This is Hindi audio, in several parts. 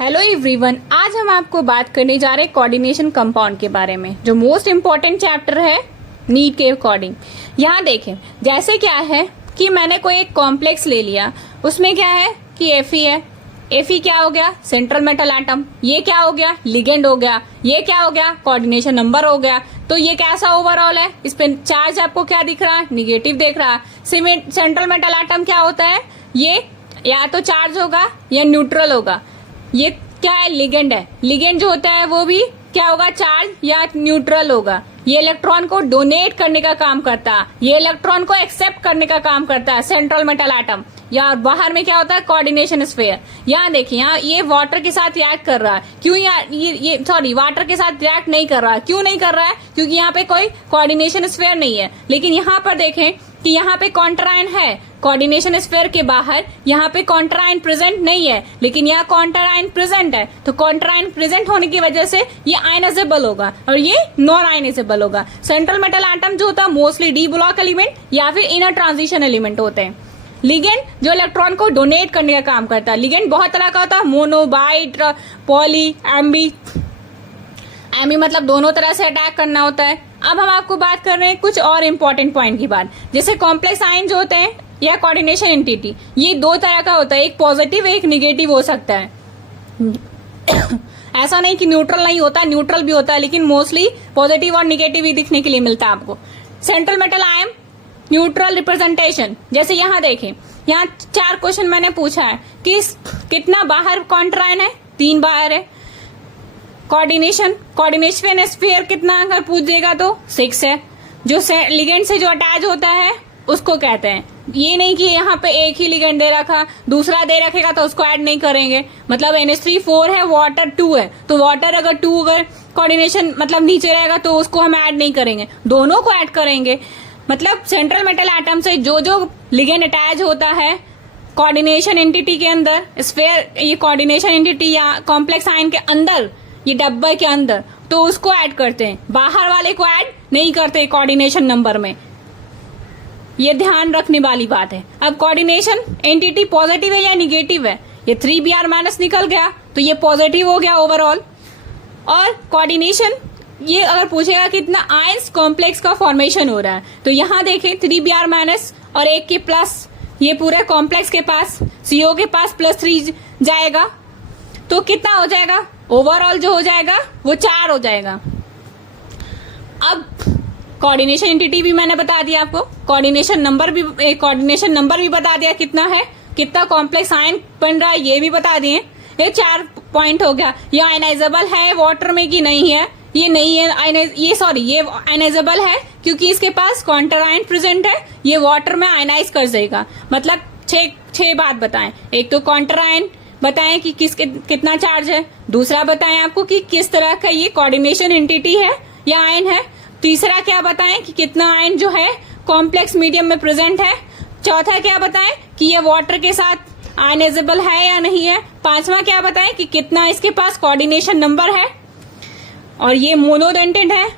हेलो एवरीवन, आज हम आपको बात करने जा रहे हैं कोऑर्डिनेशन कंपाउंड के बारे में, जो मोस्ट इम्पोर्टेंट चैप्टर है नीट के अकॉर्डिंग। यहाँ देखें, जैसे क्या है कि मैंने कोई एक कॉम्प्लेक्स ले लिया, उसमें क्या है कि Fe है। Fe क्या हो गया? Central metal atom. ये क्या हो गया? लिगेंड हो गया। ये क्या हो गया? कोऑर्डिनेशन नंबर हो गया। तो ये कैसा ओवरऑल है? इस पे चार्ज आपको क्या दिख रहा है? निगेटिव दिख रहा है। सेंट्रल मेटल एटम क्या होता है? ये या तो चार्ज होगा या न्यूट्रल होगा। ये क्या है? लिगेंड है। लिगेंड जो होता है वो भी क्या होगा? चार्ज या न्यूट्रल होगा। ये इलेक्ट्रॉन को डोनेट करने का काम करता है, ये इलेक्ट्रॉन को एक्सेप्ट करने का काम करता है सेंट्रल मेटल एटम। या बाहर में क्या होता है? Coordination sphere. यहाँ देखिए, यहाँ ये वाटर के साथ रिएक्ट कर रहा है। क्यों? ये सॉरी, वाटर के साथ रिएक्ट नहीं कर रहा है। क्यों नहीं कर रहा है? क्योंकि यहाँ पे कोई कोऑर्डिनेशन स्फीयर नहीं है। लेकिन यहाँ पर देखें कि यहाँ पे कॉन्ट्राइन है। कोऑर्डिनेशन स्फीयर के बाहर यहाँ पे कॉन्ट्राइन प्रेजेंट नहीं है, लेकिन यहाँ कॉन्ट्राइन प्रेजेंट है। तो कॉन्ट्राइन प्रेजेंट होने की वजह से ये आयनाइजेबल होगा और ये नॉन आयनाइजेबल होगा। सेंट्रल मेटल एटम जो होता है मोस्टली डी ब्लॉक एलिमेंट या फिर इनर ट्रांजिशन एलिमेंट होते हैं। लिगेंड जो इलेक्ट्रॉन को डोनेट करने का काम करता है। लिगेंड बहुत तरह का होता है, mono, by, poly, Aamby. Aamby मतलब दोनों तरह से अटैक करना होता है। अब हम आपको बात कर रहे हैं कुछ और इम्पोर्टेंट पॉइंट की बात, जैसे कॉम्प्लेक्स आयन जो होते हैं या कोऑर्डिनेशन एंटिटी, ये दो तरह का होता है, एक पॉजिटिव एक निगेटिव हो सकता है। ऐसा नहीं कि न्यूट्रल नहीं होता, न्यूट्रल भी होता है, लेकिन मोस्टली पॉजिटिव और निगेटिव ही दिखने के लिए मिलता है आपको। Central metal ion neutral representation, जैसे यहाँ देखें, यहाँ 4 क्वेश्चन मैंने पूछा है कि कितना बाहर कॉन्ट्राइन है? 3 बाहर है। कोऑर्डिनेशन स्फीयर कितना अगर पूछ देगा तो 6 है। जो लिगेंड से जो अटैच होता है उसको कहते हैं। ये नहीं कि यहाँ पे एक ही लिगेंड दे रखा, दूसरा दे रखेगा तो उसको ऐड नहीं करेंगे। मतलब NH3 4 है, वाटर 2 है, तो वाटर अगर 2 अगर कोऑर्डिनेशन मतलब नीचे रहेगा तो उसको हम ऐड नहीं करेंगे, दोनों को ऐड करेंगे। मतलब सेंट्रल मेटल एटम से जो जो लिगेंड अटैच होता है कोऑर्डिनेशन एंटिटी के अंदर, स्फीयर, ये कोऑर्डिनेशन एंटिटी या कॉम्प्लेक्स आयन के अंदर, ये डब्बे के अंदर, तो उसको ऐड करते हैं, बाहर वाले को ऐड नहीं करते कोऑर्डिनेशन नंबर में। ये ध्यान रखने वाली बात है। अब कोऑर्डिनेशन एंटिटी पॉजिटिव है या निगेटिव है? ये 3Br- निकल गया तो ये पॉजिटिव हो गया ओवरऑल। और कोऑर्डिनेशन ये अगर पूछेगा कितना आयंस कॉम्प्लेक्स का फॉर्मेशन हो रहा है, तो यहाँ देखें 3Br- और 1 के प्लस, ये पूरे कॉम्प्लेक्स के पास CO के पास +3 जाएगा, तो कितना हो जाएगा? ओवरऑल जो हो जाएगा वो 4 हो जाएगा। अब कोऑर्डिनेशन एंटिटी भी मैंने बता दिया आपको, कोऑर्डिनेशन नंबर भी बता दिया कितना है, कितना कॉम्प्लेक्स आयन बन रहा है ये भी बता दिए। ये 4 पॉइंट हो गया। ये आयनाइजेबल है वाटर में कि नहीं है? ये नहीं है। ये आयनाइजेबल है क्योंकि इसके पास कॉन्ट्राइन प्रेजेंट है, ये वाटर में आयनाइज कर देगा। मतलब 6 बात बताएं। एक तो कॉन्ट्राइन बताएं कि कितना चार्ज है, दूसरा बताएं आपको कि किस तरह का ये कोऑर्डिनेशन एंटिटी है या आयन है, तीसरा क्या बताएं कि कितना आयन जो है कॉम्प्लेक्स मीडियम में प्रेजेंट है, चौथा क्या बताएं कि ये वाटर के साथ आयनाइजेबल है या नहीं है, पांचवा क्या बताएं कि कितना इसके पास कोऑर्डिनेशन नंबर है, और ये मोनोडेंटेड है,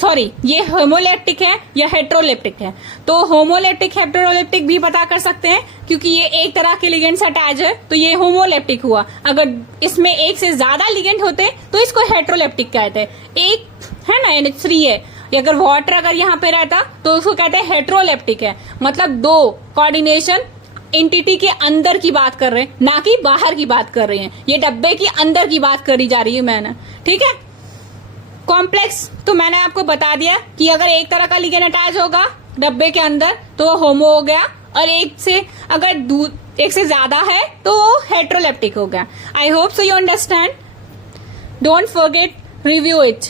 सॉरी ये होमोलेप्टिक है या हेट्रोलेप्टिक है। तो होमोलेप्टिक हेट्रोलेप्टिक भी पता कर सकते हैं क्योंकि ये एक तरह के लिगेंड से अटैच है, तो ये होमोलेप्टिक हुआ। अगर इसमें एक से ज्यादा लिगेंड होते तो इसको हेट्रोलेप्टिक कहते हैं। एक है ना NH3 है, अगर वाटर अगर यहाँ पे रहता तो उसको कहते हैं हेट्रोलेप्टिक है। मतलब 2 कोऑर्डिनेशन एंटिटी के अंदर की बात कर रहे हैं, ना कि बाहर की बात कर रहे हैं। ये डब्बे की अंदर की बात करी जा रही है मैंने, ठीक है। कॉम्प्लेक्स तो मैंने आपको बता दिया कि अगर एक तरह का लिगेंड अटैच होगा डब्बे के अंदर तो वो होमो हो गया, और एक से ज्यादा है तो वो हेट्रोलेप्टिक हो गया। I hope so you understand. Don't forget review it.